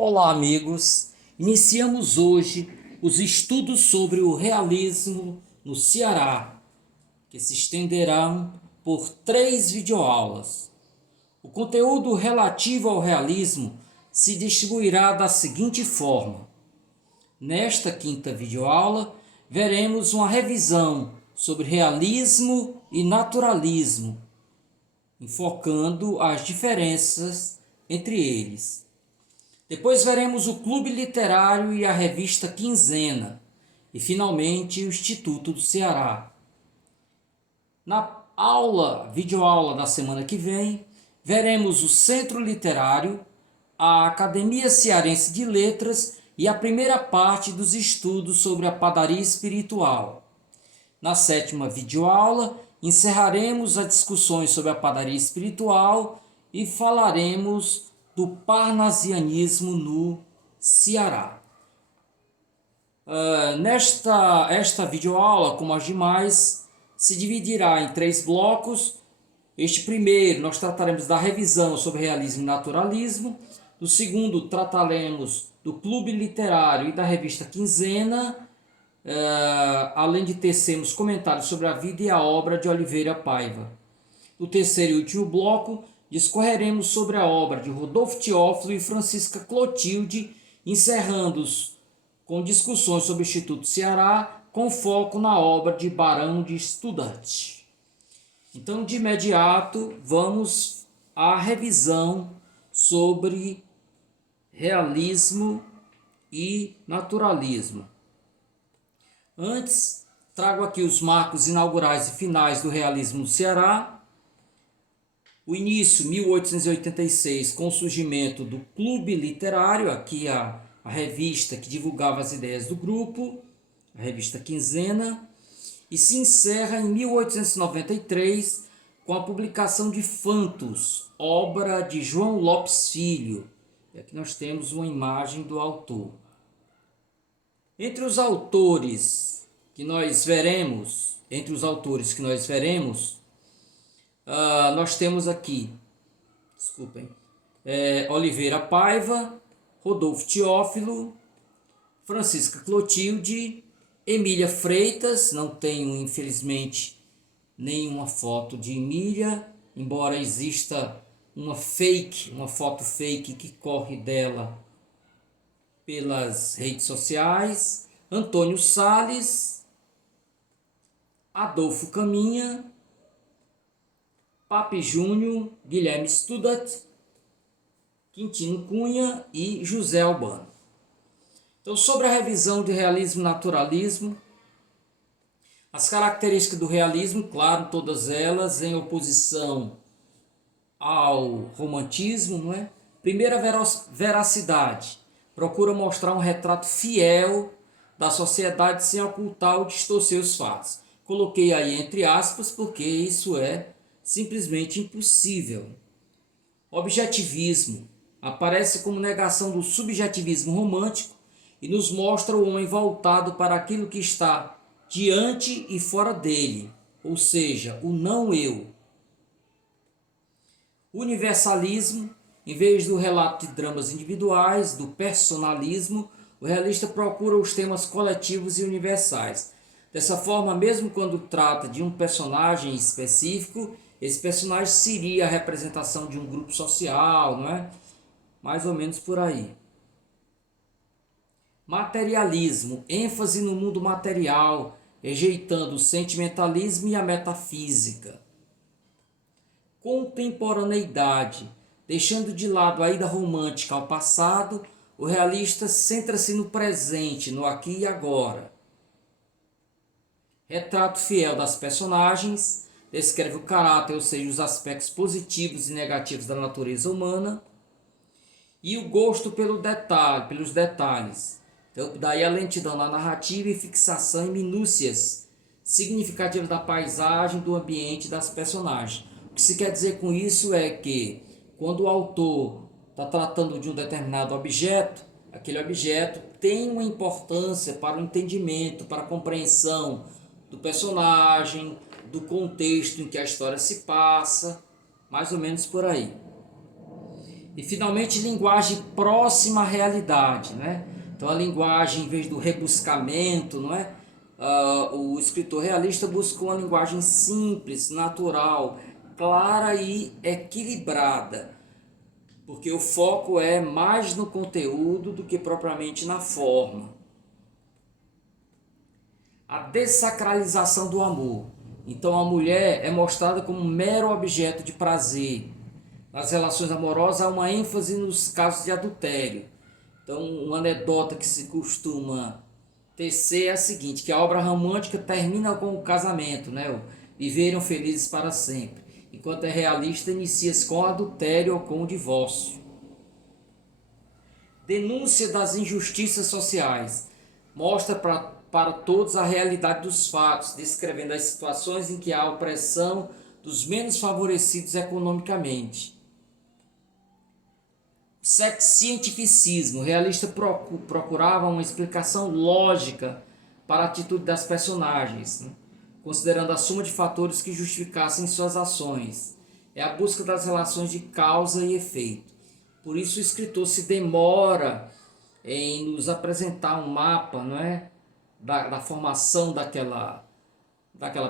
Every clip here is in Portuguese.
Olá, amigos! Iniciamos hoje os estudos sobre o realismo no Ceará, que se estenderão por 3 videoaulas. O conteúdo relativo ao realismo se distribuirá da seguinte forma: nesta quinta videoaula, veremos uma revisão sobre realismo e naturalismo, enfocando as diferenças entre eles. Depois veremos o Clube Literário e a revista Quinzena. E, finalmente, o Instituto do Ceará. Na videoaula da semana que vem, veremos o Centro Literário, a Academia Cearense de Letras e a primeira parte dos estudos sobre a padaria espiritual. Na sétima videoaula, encerraremos as discussões sobre a padaria espiritual e falaremos do parnasianismo no Ceará. Esta videoaula, como as demais, se dividirá em 3 blocos. Este primeiro, nós trataremos da revisão sobre realismo e naturalismo. No segundo, trataremos do Clube Literário e da revista Quinzena, além de tecermos comentários sobre a vida e a obra de Oliveira Paiva. No terceiro e último bloco, discorreremos sobre a obra de Rodolfo Teófilo e Francisca Clotilde, encerrando-os com discussões sobre o Instituto Ceará, com foco na obra de Barão de Estudante. Então, de imediato, vamos à revisão sobre realismo e naturalismo. Antes, trago aqui os marcos inaugurais e finais do realismo no Ceará. O início, 1886, com o surgimento do Clube Literário, aqui a revista que divulgava as ideias do grupo, a revista Quinzena, e se encerra em 1893 com a publicação de Fantos, obra de João Lopes Filho. E aqui nós temos uma imagem do autor. Entre os autores que nós veremos, nós temos aqui, Oliveira Paiva, Rodolfo Teófilo, Francisca Clotilde, Emília Freitas. Não tenho, infelizmente, nenhuma foto de Emília, embora exista uma foto fake que corre dela pelas redes sociais. Antônio Salles, Adolfo Caminha, Papi Júnior, Guilherme Studat, Quintino Cunha e José Albano. Então, sobre a revisão de realismo e naturalismo, as características do realismo, claro, todas elas em oposição ao romantismo, não é? Primeira, veracidade. Procura mostrar um retrato fiel da sociedade sem ocultar ou distorcer os fatos. Coloquei aí entre aspas porque isso é simplesmente impossível. Objetivismo. Aparece como negação do subjetivismo romântico e nos mostra o homem voltado para aquilo que está diante e fora dele, ou seja, o não eu. Universalismo. Em vez do relato de dramas individuais, do personalismo, o realista procura os temas coletivos e universais. Dessa forma, mesmo quando trata de um personagem específico, esse personagem seria a representação de um grupo social, não é? Mais ou menos por aí. Materialismo, ênfase no mundo material, rejeitando o sentimentalismo e a metafísica. Contemporaneidade, deixando de lado a ida romântica ao passado, o realista centra-se no presente, no aqui e agora. Retrato fiel das personagens, descreve o caráter, ou seja, os aspectos positivos e negativos da natureza humana. E o gosto pelos detalhes. Então, daí a lentidão na narrativa e fixação em minúcias significativas da paisagem, do ambiente e das personagens. O que se quer dizer com isso é que, quando o autor está tratando de um determinado objeto, aquele objeto tem uma importância para o entendimento, para a compreensão do personagem, do contexto em que a história se passa, mais ou menos por aí. E finalmente, linguagem próxima à realidade, né? Então a linguagem, em vez do rebuscamento, não é? O escritor realista buscou uma linguagem simples, natural, clara e equilibrada, porque o foco é mais no conteúdo do que propriamente na forma. A dessacralização do amor. Então a mulher é mostrada como um mero objeto de prazer. Nas relações amorosas há uma ênfase nos casos de adultério. Então uma anedota que se costuma tecer é a seguinte, que a obra romântica termina com o casamento, né? Viveram felizes para sempre. Enquanto é realista, inicia-se com o adultério ou com o divórcio. Denúncia das injustiças sociais. Mostra para todos a realidade dos fatos, descrevendo as situações em que há opressão dos menos favorecidos economicamente. Cientificismo. O realista procurava uma explicação lógica para a atitude das personagens, né? Considerando a soma de fatores que justificassem suas ações. É a busca das relações de causa e efeito. Por isso o escritor se demora em nos apresentar um mapa, não é? da formação daquela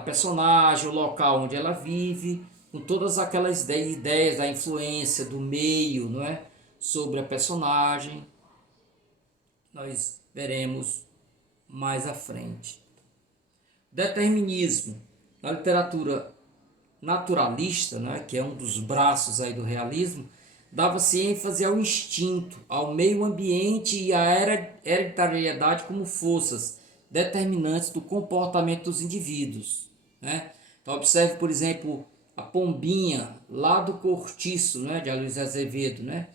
personagem, o local onde ela vive, com todas aquelas ideias da influência do meio, não é? Sobre a personagem. Nós veremos mais à frente. Determinismo. Na literatura naturalista, né, que é um dos braços aí do realismo, dava-se ênfase ao instinto, ao meio ambiente e à hereditariedade como forças determinantes do comportamento dos indivíduos, né? Então observe, por exemplo, a pombinha lá do Cortiço, né, de Aloysio Azevedo, né?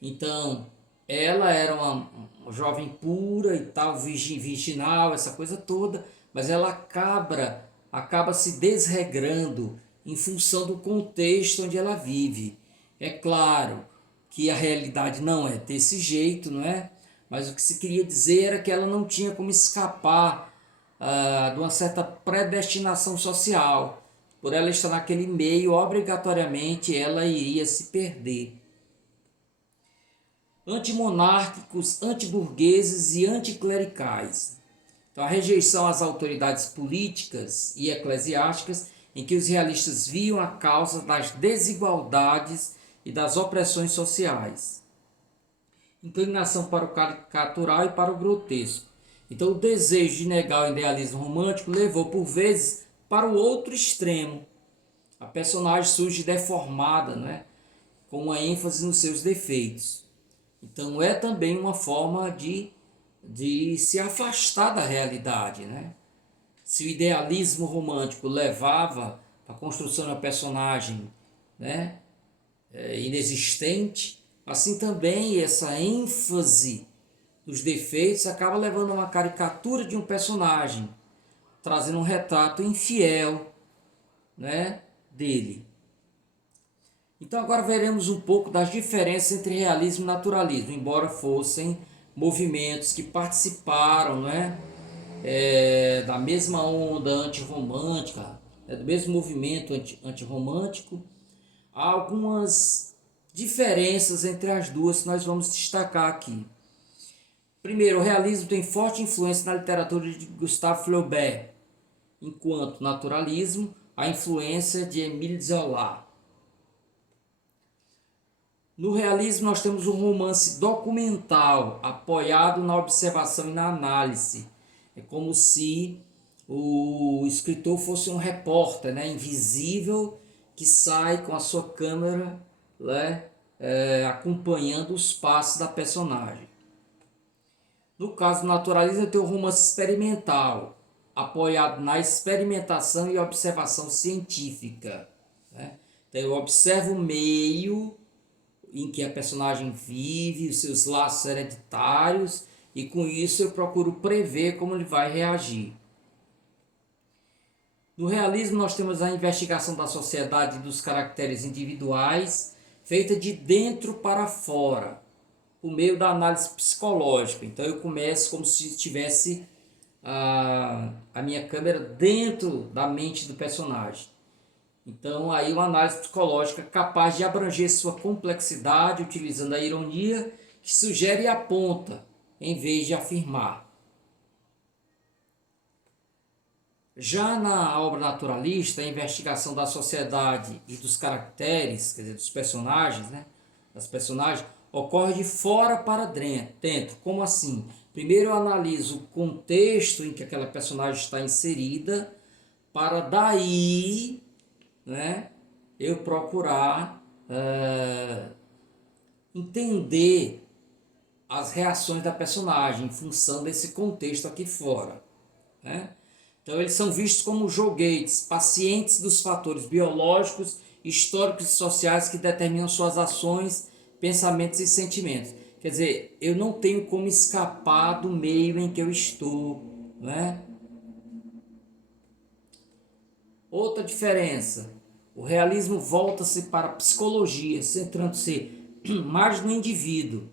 Então, ela era uma jovem pura e tal, virginal, essa coisa toda, mas ela acaba se desregrando em função do contexto onde ela vive. É claro que a realidade não é desse jeito, não é? Mas o que se queria dizer era que ela não tinha como escapar de uma certa predestinação social. Por ela estar naquele meio, obrigatoriamente ela iria se perder. Antimonárquicos, antiburgueses e anticlericais. Então, a rejeição às autoridades políticas e eclesiásticas, em que os realistas viam a causa das desigualdades e das opressões sociais. Inclinação para o caricatural e para o grotesco. Então, o desejo de negar o idealismo romântico levou, por vezes, para o outro extremo. A personagem surge deformada, né? Com uma ênfase nos seus defeitos. Então, é também uma forma de se afastar da realidade, né? Se o idealismo romântico levava à construção de uma personagem, né, inexistente, assim também essa ênfase nos defeitos acaba levando a uma caricatura de um personagem, trazendo um retrato infiel, né, dele. Então agora veremos um pouco das diferenças entre realismo e naturalismo, embora fossem movimentos que participaram, né, da mesma onda antirromântica, do mesmo movimento antirromântico. Há algumas diferenças entre as duas que nós vamos destacar aqui. Primeiro, o realismo tem forte influência na literatura de Gustave Flaubert, enquanto naturalismo, a influência de Émile Zola. No realismo nós temos um romance documental, apoiado na observação e na análise. É como se o escritor fosse um repórter, né, invisível, que sai com a sua câmera, né, acompanhando os passos da personagem. No caso do naturalismo, tem o romance experimental, apoiado na experimentação e observação científica, né? Então eu observo o meio em que a personagem vive, os seus laços hereditários, e com isso eu procuro prever como ele vai reagir. No realismo nós temos a investigação da sociedade e dos caracteres individuais, feita de dentro para fora, por meio da análise psicológica. Então eu começo como se tivesse a minha câmera dentro da mente do personagem. Então, aí uma análise psicológica capaz de abranger sua complexidade, utilizando a ironia, que sugere e aponta, em vez de afirmar. Já na obra naturalista, a investigação da sociedade e dos caracteres, quer dizer, dos personagens, né, das personagens, ocorre de fora para dentro. Como assim? Primeiro eu analiso o contexto em que aquela personagem está inserida, para daí, né, eu procurar entender as reações da personagem em função desse contexto aqui fora, né? Então eles são vistos como joguetes, pacientes dos fatores biológicos, históricos e sociais que determinam suas ações, pensamentos e sentimentos. Quer dizer, eu não tenho como escapar do meio em que eu estou, né? Outra diferença, o realismo volta-se para a psicologia, centrando-se mais no indivíduo.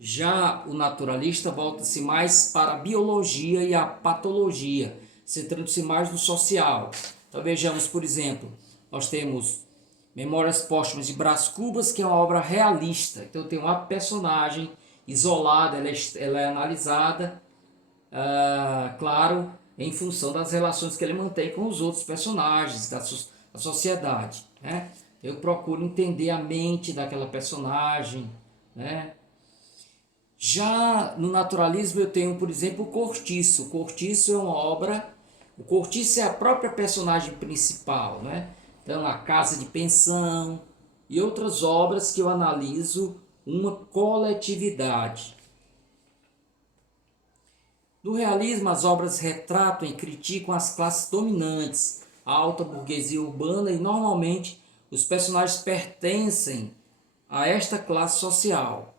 Já o naturalista volta-se mais para a biologia e a patologia, centrando-se mais no social. Então vejamos, por exemplo, nós temos Memórias Póstumas de Brás Cubas, que é uma obra realista. Então tem uma personagem isolada, ela é analisada, claro, em função das relações que ele mantém com os outros personagens da sociedade, né? Eu procuro entender a mente daquela personagem, né? Já no naturalismo eu tenho, por exemplo, o Cortiço. O Cortiço é uma obra... O Cortiço é a própria personagem principal, né? Então, A Casa de Pensão e outras obras que eu analiso uma coletividade. No realismo, as obras retratam e criticam as classes dominantes, a alta burguesia urbana, e normalmente os personagens pertencem a esta classe social.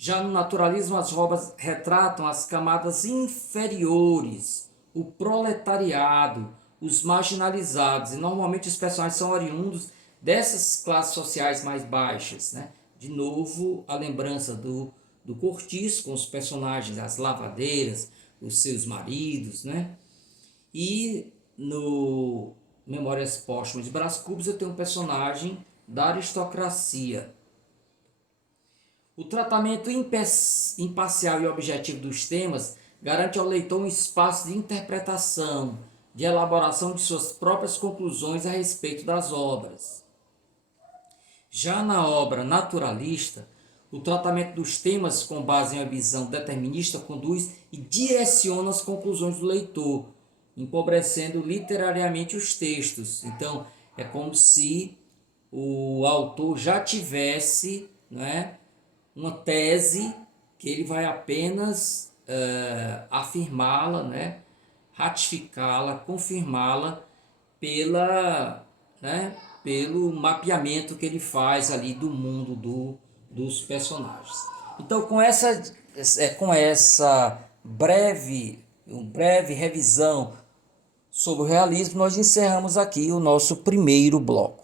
Já no naturalismo, as obras retratam as camadas inferiores, o proletariado, os marginalizados, e normalmente os personagens são oriundos dessas classes sociais mais baixas, né? De novo, a lembrança do Cortiço com os personagens, as lavadeiras, os seus maridos, né? E no Memórias Póstumas de Brás Cubas eu tenho um personagem da aristocracia. O tratamento imparcial e objetivo dos temas garante ao leitor um espaço de interpretação, de elaboração de suas próprias conclusões a respeito das obras. Já na obra naturalista, o tratamento dos temas com base em uma visão determinista conduz e direciona as conclusões do leitor, empobrecendo literariamente os textos. Então, é como se o autor já tivesse, né, uma tese que ele vai apenas afirmá-la, né, ratificá-la, confirmá-la pelo mapeamento que ele faz ali do mundo dos personagens. Então, com essa breve revisão sobre o realismo, nós encerramos aqui o nosso primeiro bloco.